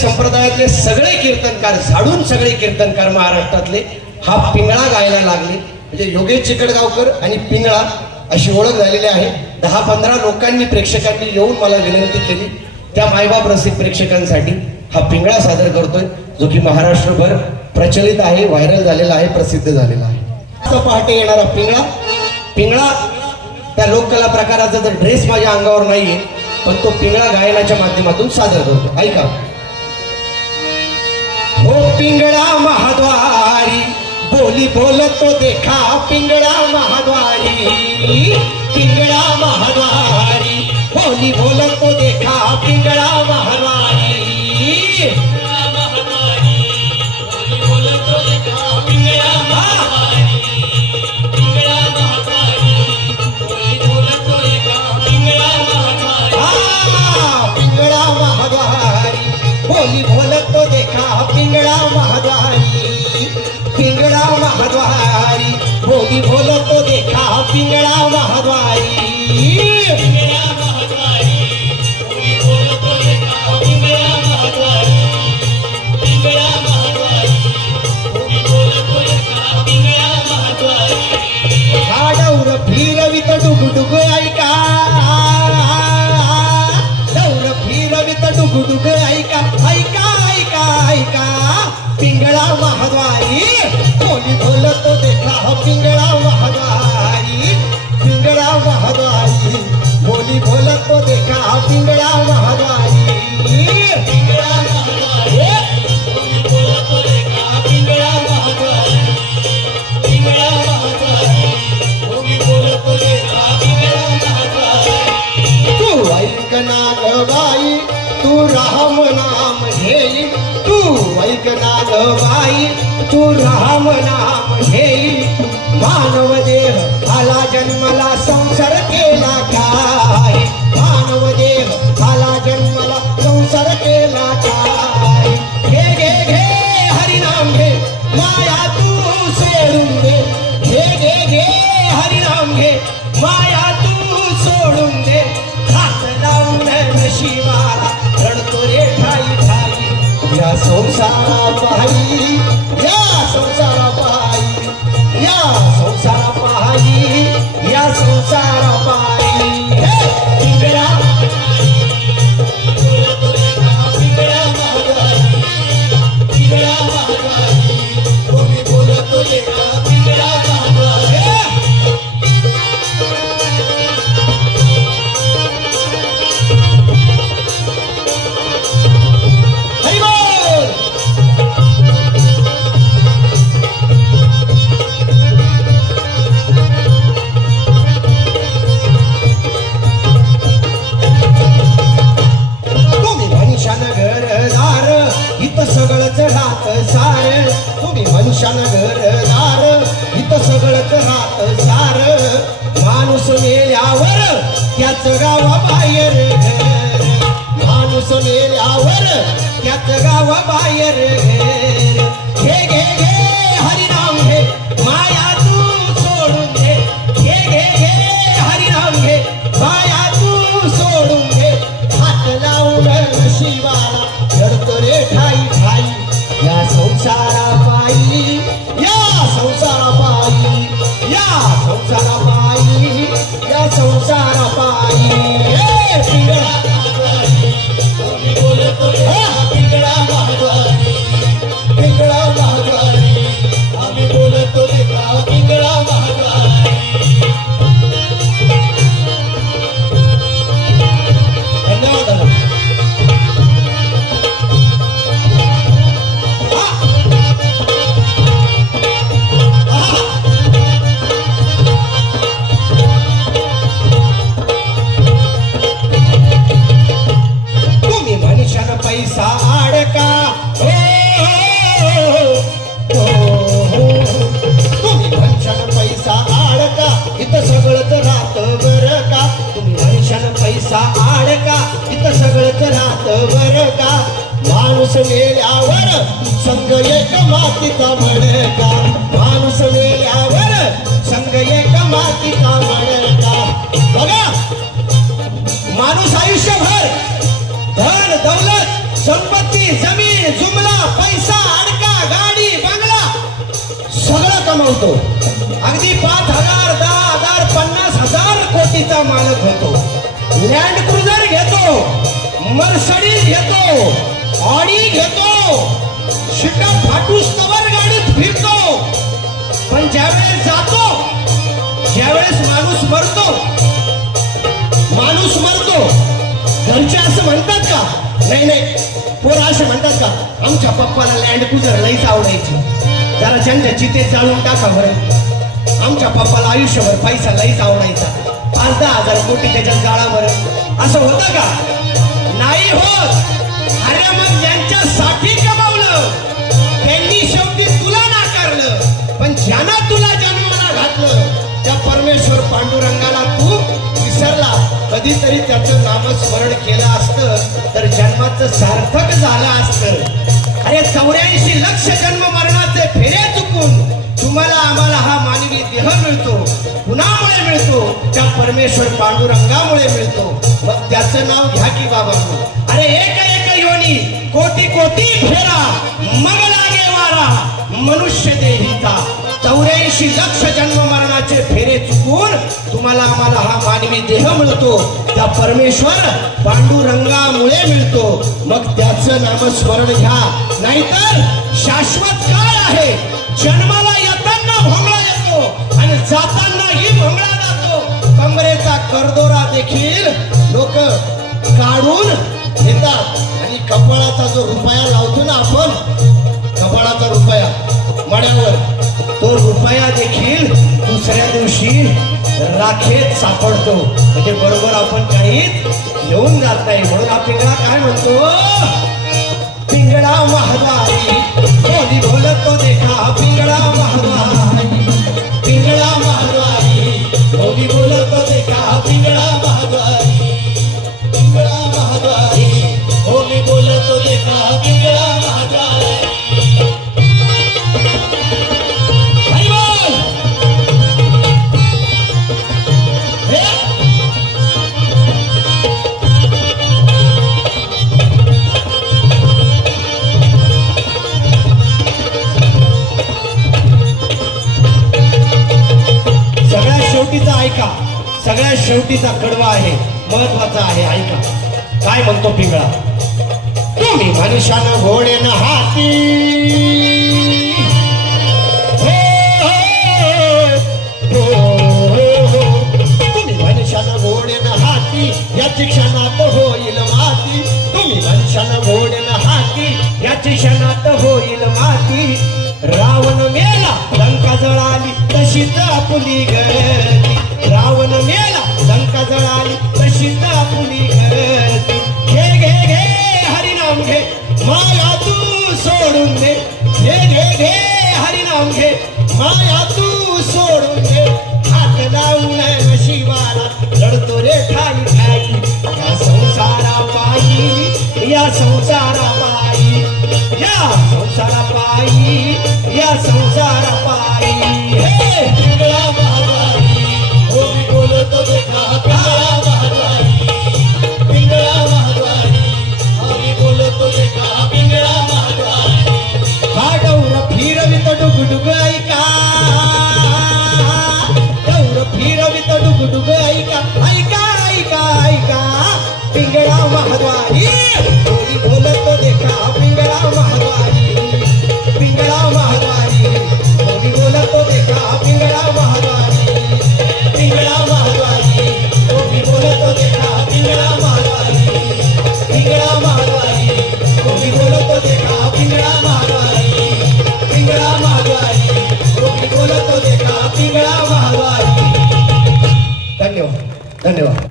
संप्रदायातले सगळे कीर्तनकार, झाडून सगळे कीर्तनकार महाराष्ट्रातले हा पिंगळा गायला लागले. म्हणजे योगेश चिकडगावकर आणि पिंगळा अशी ओळख झालेली आहे. 10-15 लोकांनी, प्रेक्षकांनी येऊन मला विनंती केली, त्या मायबाप रसिक प्रेक्षकांसाठी हा पिंगळा सादर करतोय, जो की महाराष्ट्रभर प्रचलित आहे, व्हायरल झालेला आहे, प्रसिद्ध झालेला आहे. पहाटे येणारा पिंगळा त्या लोककला प्रकाराचा जर ड्रेस माझ्या अंगावर नाहीये, पण तो पिंगळा गायनाच्या माध्यमातून सादर करतो. ऐका. हो पिंगळा महाद्वारी बोली बोलतो देखा, पिंगळा महाद्वारी, पिंगळा महाद्वारी बोली बोलतो देखा, पिंगळा महाद्वारी, बोली बोलतो देखा, पिंगळा महाद्वारी, पिंगळा महाद्वारी बोली बोलतो देखा, पिंगळा महाद्वारी, पिंगळा महाद्वारी बोली बोलतो देखा, पिंगळा महाद्वारी, पिंगळा महाद्वारी बोली बोलतो देखा, पिंगळा महाद्वारी. झाडावर फिरवित डुगडुग ऐका, डौर फिरवित डुगडुग ऐका, ऐका ऐका ऐका, पिंगळा महाद्वारी बोली बोलतो देखा, पिंगळा महाद्वारी, पिंगळा महाद्वारी बोली बोलतो देखा, पिंगळा महाद्वारी, पिंगळा महाद्वारी बोली बोलतो देखा, पिंगळा महाद्वारी, पिंगळा महाद्वारी बोली बोलतो देखा, पिंगळा महाद्वारी. तू ऐक ना ग बाई, तू राम नाम घेई, तू ऐक ना ग बाई, तू राम नाम घेई. मानव देह आला जन्मला, संसार केला काय, मानव देह आला जन्मला, संसार केला काय. घे घे घे हरिनाम घे, माया तू सोडून दे, घे घे घे हरिनाम घे, माया तू सोडून दे. हात लावून नशिबाला रडतो रे ठाई ठाई, या संसारा पायी, या संसारा पायी, या संसारा पायी, या संसारा पायी. पिंगळा बोलतो देखा, पिंगळा महाद्वारी, पिंगळा महाद्वारी बोली बोलतो देखा, पिंगळा महाद्वारी. सगळंच राहत सार, तुम्ही मनुष्यानं घरदार, इथं सगळंच राहत सार. माणूस मेल्यावर त्याच गावाबाहेर घर, माणूस मेल्यावर त्याच गावाबाहेर घर. घे घे घे हरिनाम घे, माया तू सोडून दे, घे घे घे हरिनाम घे, माया तू सोडून दे. हात लावून शिवाला रडतो रे ठाई ठाई, या संसारा पायी, या संसारा पायी, या संसारा पायी, या संसारा पायी. पिंगळा महाद्वारी बोली बोलतो देखा, पिंगळा महाद्वारी, पिंगळा महाद्वारी आम्ही बोलतो देखा, पिंगळा महाद्वारी. धन्यवाद. पैसा आडका, हो तुम्ही मनुष्यानं पैसा आडका, इथं सगळंच राहत बरं का. तुम्ही मनुष्यानं पैसा आडका, इथं सगळंच राहत बरं का. माणूस मेल्यावर संग एक मातीचा मडका, माणूस मेल्यावर संग एक मातीचा मडका. बघा, माणूस आयुष्यभर धन दौलत संपत्ती होतो, अगदी 5,000, 10,000, 50,000 कोटीचा मालक होतो. लँड क्रुझर घेतो, मर्सडीज घेतो, ऑडी घेतो, शिटा फाटूस्तवर गाडीत फिरतो. पण ज्यावेळेस जातो, ज्यावेळेस माणूस मरतो, घरचे असं म्हणतात का? नाही, पोरं असे म्हणतात का? आमच्या पप्पाला लँड क्रुझर लईच आवडायची, जरा ज्यांच्या चितेत जाळून टाका बरं. आमच्या पप्पाला आयुष्यभर पैसा लईच आवडायचा, 5-10,000 कोटी त्याच्यात जाळा बरं. असं होतं का? नाही होत. अरे मग ज्यांच्यासाठी कमावलं त्यांनी शेवटी तुला नाकारलं, पण ज्यांना तुला जन्माला घातलं त्या परमेश्वर पांडुरंगाला तू विसरला. कधीतरी त्याचं नामस्मरण केलं असतं तर जन्माचं सार्थक झालं असतं. अरे 84 लक्ष जन्म मरणाचे फेरे चुकून तुम्हाला आम्हाला हा मानवी देह मिळतो. कुणामुळे मिळतो? त्या परमेश्वर पांडुरंगामुळे मिळतो. मग त्याचं नाव घ्या की बाबा. अरे एक योनी कोटी कोटी फेरा मग लागे वारा मनुष्य देहीचा. 84 लक्ष जन्म मरणाचे फेरे चुकून तुम्हाला आम्हाला हा मानवी देह मिळतो. त्या परमेश्वर पांडुरंगामुळे मिळतो. मग त्याचं नामस्मरण घ्या, नाहीतर शाश्वत काळ आहे. जन्माला येताना भोंगळा येतो आणि जातानाही भोंगळा जातो. कमरेचा करदोरा देखील लोक काढून घेतात आणि कपाळाचा जो रुपया लावतो ना आपण, कपाळाचा रुपया मड्यावर, तो रुपया देखील दुसऱ्या दिवशी राखेत सापडतो. म्हणजे बरोबर आपण काहीच घेऊन जात नाही. म्हणून हा पिंगळा काय म्हणतो? पिंगळा महाद्वारी बोली बोलतो देखा, पिंगळा महाद्वारी, पिंगळा महाद्वारी बोली बोलतो देखा, पिंगळा महाद्वारी, पिंगळा महाद्वारी बोली बोलतो देखा, पिंगळा महाद्वारी. ऐका, सगळ्यात शेवटीचा कडवा आहे, महत्वाचा आहे. ऐका काय म्हणतो पिंगळा. तुम्ही मनुष्यानं घोडेन हाती, तुम्ही मनुष्यानं घोडेन हाती याची क्षणात होईल माती. तुम्ही मनुष्यानं घोडेन हाती याची क्षणात होईल माती. रावण मेला लंका जळाली तशीच आपली गती. रावण मेला लंका जळाली तशीच आपली गती. घे घे घे हरिनाम घे माया तू सोडून दे. घे घे घे हरिनाम घे माया तू सोडून दे. हात लावून नशिबाला लढतो रे ठाई ठाई. या संसारा पायी, या संसारा पायी, या संसारा पायी, या संसारा पायी. हे पिंगळा महाद्वारी हो मी बोलतो देखा, पिंगळा महाद्वारी, पिंगळा महाद्वारी हो मी बोलतो देखा, पिंगळा महाद्वारी. हा डौर फिरवित डुगडुग ऐका, डौर फिरवित डुगडुग ऐका, ऐका ऐका ऐका. पिंगळा महाद्वारी हो मी बोलतो देखा, पिंगळा महाद्वारी, पिंगळा महाद्वारी हो मी बोलतो देखा, पिंगळा महाद्वारी, पिंगळा महाद्वारी हो मी बोलतो देखा, पिंगळा महाद्वारी, पिंगळा महाद्वारी हो मी बोलतो देखा, पिंगळा महाद्वारी, पिंगळा महाद्वारी हो मी बोलतो देखा, पिंगळा महाद्वारी. धन्यवाद, धन्यवाद.